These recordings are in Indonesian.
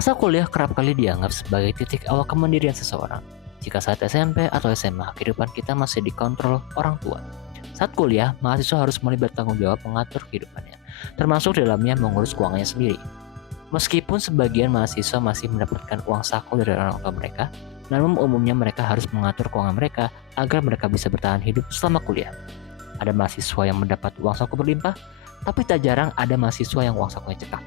Masa kuliah kerap kali dianggap sebagai titik awal kemandirian seseorang. Jika saat SMP atau SMA, kehidupan kita masih dikontrol orang tua. Saat kuliah, mahasiswa harus mulai bertanggung jawab mengatur kehidupannya, termasuk dalamnya mengurus keuangannya sendiri. Meskipun sebagian mahasiswa masih mendapatkan uang saku dari orang tua mereka, namun umumnya mereka harus mengatur keuangan mereka agar mereka bisa bertahan hidup selama kuliah. Ada mahasiswa yang mendapat uang saku berlimpah, tapi tak jarang ada mahasiswa yang uang sakunya cekak.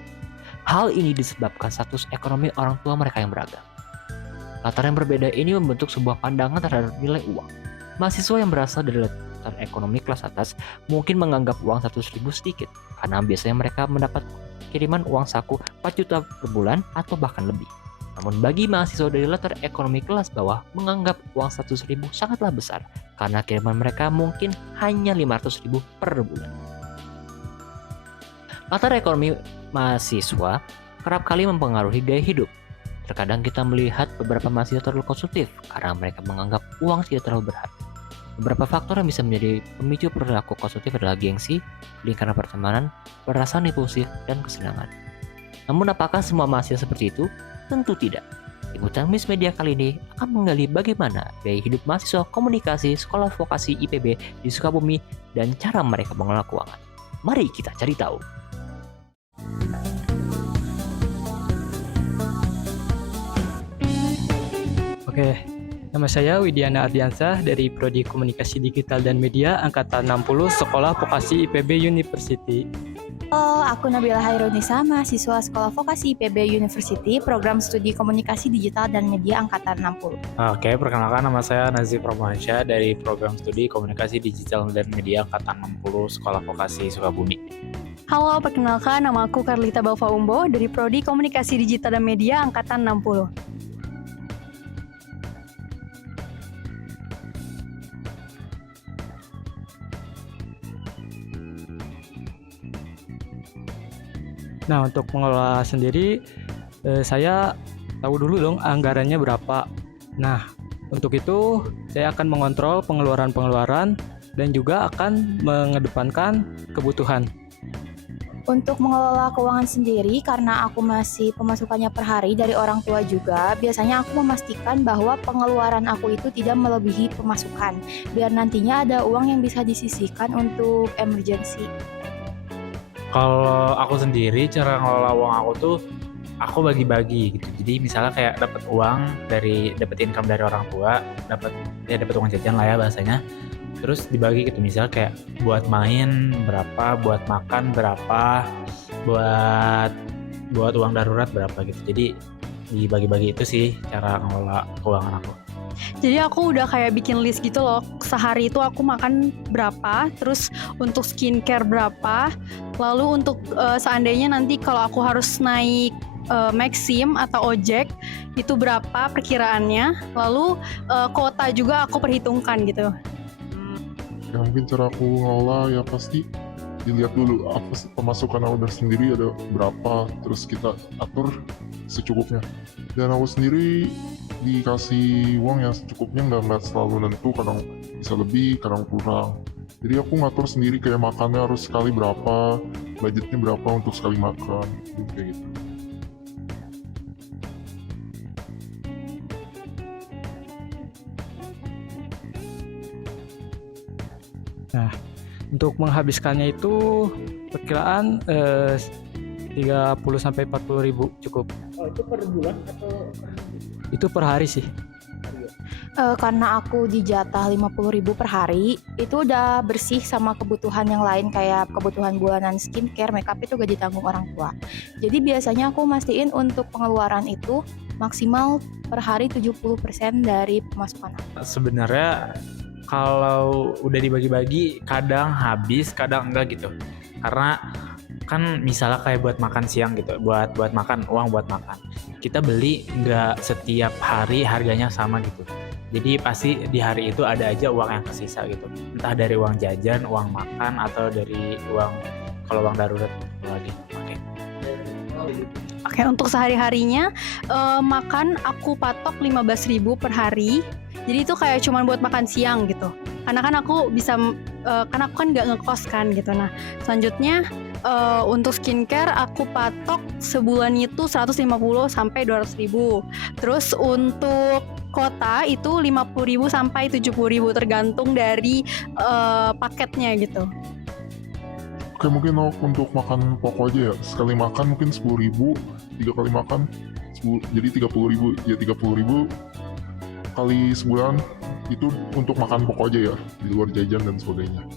Hal ini disebabkan status ekonomi orang tua mereka yang beragam. Latar yang berbeda ini membentuk sebuah pandangan terhadap nilai uang. Mahasiswa yang berasal dari latar ekonomi kelas atas mungkin menganggap uang 100.000 sedikit, karena biasanya mereka mendapat kiriman uang saku 4 juta per bulan atau bahkan lebih. Namun bagi mahasiswa dari latar ekonomi kelas bawah menganggap uang 100.000 sangatlah besar, karena kiriman mereka mungkin hanya 500.000 per bulan. Latar ekonomi mahasiswa kerap kali mempengaruhi gaya hidup. Terkadang kita melihat beberapa mahasiswa terlalu konsumtif karena mereka menganggap uang tidak terlalu berharga. Beberapa faktor yang bisa menjadi pemicu perilaku konsumtif adalah gengsi, lingkaran pertemanan, perasaan impulsif, dan kesenangan. Namun apakah semua mahasiswa seperti itu? Tentu tidak. Liputan Miss Media kali ini akan menggali bagaimana gaya hidup mahasiswa komunikasi sekolah vokasi IPB di Sukabumi dan cara mereka mengelola keuangan. Mari kita cari tahu. Oke, nama saya Widiana Ardiansah dari Prodi Komunikasi Digital dan Media Angkatan 60 Sekolah Vokasi IPB University. Halo, aku Nabila Hairunisa, mahasiswa Sekolah Vokasi IPB University, Program Studi Komunikasi Digital dan Media Angkatan 60. Oke, perkenalkan nama saya Nazif Romansyah dari Program Studi Komunikasi Digital dan Media Angkatan 60 Sekolah Vokasi Sukabumi. Halo, perkenalkan nama aku Karlita Baufa Umbo dari Prodi Komunikasi Digital dan Media Angkatan 60. Nah, untuk mengelola sendiri, saya tahu dulu dong anggarannya berapa. Nah, untuk itu saya akan mengontrol pengeluaran-pengeluaran dan juga akan mengedepankan kebutuhan. Untuk mengelola keuangan sendiri, karena aku masih pemasukannya per hari dari orang tua juga, biasanya aku memastikan bahwa pengeluaran aku itu tidak melebihi pemasukan, biar nantinya ada uang yang bisa disisihkan untuk emergency. Kalau aku sendiri, cara ngelola uang aku tuh, aku bagi-bagi gitu. Jadi misalnya kayak dapat income dari orang tua, dapat uang jajan lah ya bahasanya. Terus dibagi gitu, misalnya kayak buat main berapa, buat makan berapa, buat uang darurat berapa gitu. Jadi dibagi-bagi itu sih cara ngelola keuangan aku. Jadi aku udah kayak bikin list gitu loh, sehari itu aku makan berapa, terus untuk skincare berapa, lalu untuk seandainya nanti kalau aku harus naik Maxim atau ojek, itu berapa perkiraannya, lalu kuota juga aku perhitungkan gitu. Ya mungkin cara aku ngelola ya pasti dilihat dulu apa pemasukan aku dari sendiri ada berapa, terus kita atur secukupnya. Dan aku sendiri dikasih uang yang secukupnya, nggak selalu nentu, kadang bisa lebih, kadang kurang. Jadi aku ngatur sendiri kayak makannya harus sekali berapa, budgetnya berapa untuk sekali makan, kayak gitu. Nah, untuk menghabiskannya itu perkiraan 30-40 ribu cukup. Oh, itu per bulan atau Itu per hari sih. Karena aku dijatah 50.000 per hari, itu udah bersih sama kebutuhan yang lain kayak kebutuhan bulanan skincare, makeup itu gak ditanggung orang tua. Jadi biasanya aku mastiin untuk pengeluaran itu maksimal per hari 70% dari pemasukan aku. sebenarnya kalau udah dibagi-bagi kadang habis, kadang enggak gitu. Karena kan misalnya kayak buat makan siang gitu, buat makan, uang buat makan. Kita beli nggak setiap hari harganya sama gitu. Jadi pasti di hari itu ada aja uang yang kesisa gitu. Entah dari uang jajan, uang makan, atau dari kalau uang darurat lagi pakai. Oke, untuk sehari-harinya makan aku patok 15.000 per hari. Jadi itu kayak cuman buat makan siang gitu. Karena kan aku bisa, karena aku kan nggak ngekos kan gitu. Nah, selanjutnya untuk skincare aku patok sebulan itu 150 sampai 200 ribu. Terus untuk kota itu 50.000 sampai 70.000 tergantung dari paketnya gitu. Oke, mungkin untuk makan pokok aja ya. Sekali makan mungkin 10.000, 3 kali makan 10, jadi 30.000. Ya 30.000 kali sebulan itu untuk makan pokok aja ya, di luar jajan dan sebagainya.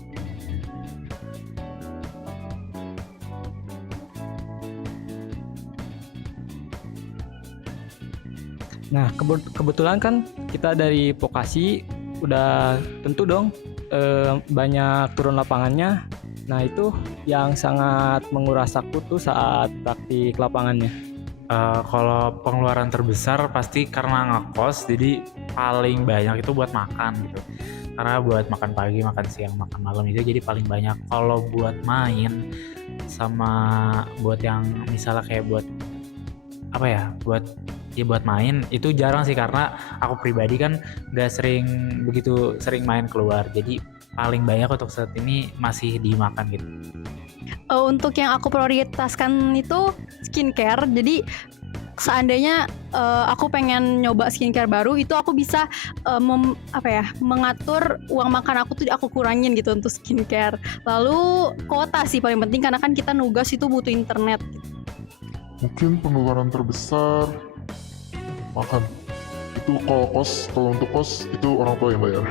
Nah, kebetulan kan kita dari vokasi udah tentu dong banyak turun lapangannya. Nah, itu yang sangat menguras aku tuh saat praktik lapangannya. Kalau pengeluaran terbesar pasti karena ngekos, jadi paling banyak itu buat makan gitu. Karena buat makan pagi, makan siang, makan malam itu jadi paling banyak. Kalau buat main sama buat yang misalnya kayak buat apa ya, buat main itu jarang sih, karena aku pribadi kan gak begitu sering main keluar. Jadi paling banyak untuk saat ini masih dimakan gitu. Untuk yang aku prioritaskan itu skincare. Jadi seandainya aku pengen nyoba skincare baru, itu aku bisa mengatur uang makan aku tuh aku kurangin gitu untuk skincare. Lalu kuota sih paling penting, karena kan kita nugas itu butuh internet gitu. Mungkin pengeluaran terbesar makan. Itu kalau untuk kos itu orang tua yang bayar.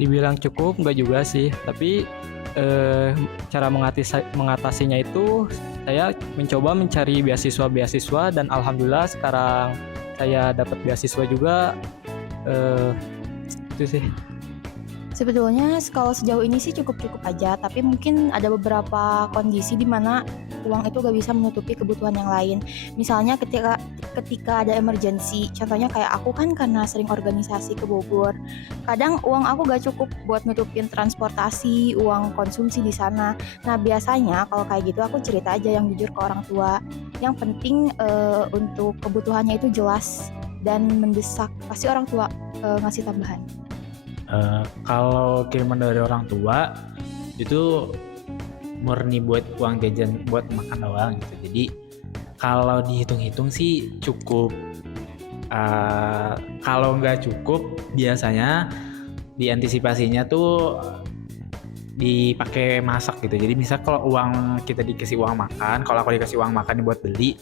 Dibilang cukup nggak juga sih, tapi cara mengatasinya itu saya mencoba mencari beasiswa dan alhamdulillah sekarang saya dapat beasiswa juga. Itu sih. Sebetulnya kalau sejauh ini sih cukup-cukup aja, tapi mungkin ada beberapa kondisi di mana uang itu gak bisa menutupi kebutuhan yang lain. Misalnya ketika ada emergency, contohnya kayak aku kan karena sering organisasi ke Bogor, kadang uang aku gak cukup buat nutupin transportasi, uang konsumsi di sana. Nah biasanya kalau kayak gitu aku cerita aja yang jujur ke orang tua. Yang penting untuk kebutuhannya itu jelas dan mendesak, pasti orang tua ngasih tambahan. Kalau kiriman dari orang tua itu murni buat uang jajan, buat makan doang gitu. Jadi kalau dihitung-hitung sih cukup. Kalau nggak cukup, biasanya diantisipasinya tuh dipakai masak gitu. Jadi misal kalau kita dikasih uang makan, kalau aku dikasih uang makan buat beli,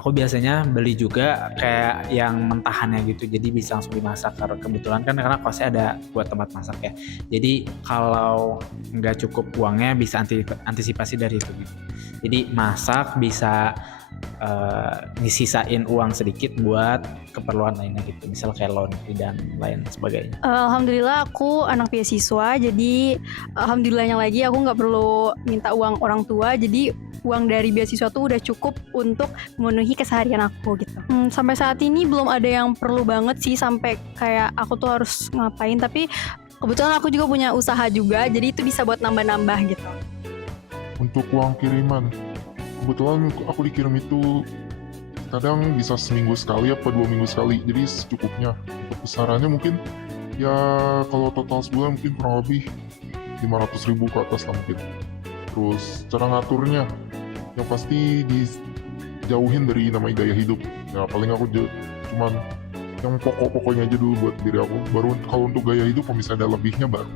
aku biasanya beli juga kayak yang mentahannya gitu, jadi bisa langsung dimasak. Karena kebetulan kan karena kosnya ada buat tempat masak ya, jadi kalau nggak cukup uangnya bisa antisipasi dari itu gitu. Jadi masak, bisa disisain uang sedikit buat keperluan lainnya gitu, misal kayak laundry dan lain sebagainya. Alhamdulillah aku anak beasiswa, jadi alhamdulillahnya lagi aku nggak perlu minta uang orang tua, jadi uang dari beasiswa tuh udah cukup untuk memenuhi keseharian aku gitu. Sampai saat ini belum ada yang perlu banget sih sampai kayak aku tuh harus ngapain, tapi kebetulan aku juga punya usaha juga, jadi itu bisa buat nambah-nambah gitu. Untuk uang kiriman, kebetulan aku dikirim itu kadang bisa seminggu sekali apa 2 minggu sekali, jadi secukupnya. Untuk besarannya mungkin ya kalau total sebulan mungkin kurang lebih 500.000 ke atas lah mungkin. Terus cara ngaturnya yang pasti dijauhin dari namanya gaya hidup ya, paling aku cuman yang pokok-pokoknya aja dulu buat diri aku, baru kalau untuk gaya hidup misalnya ada lebihnya baru.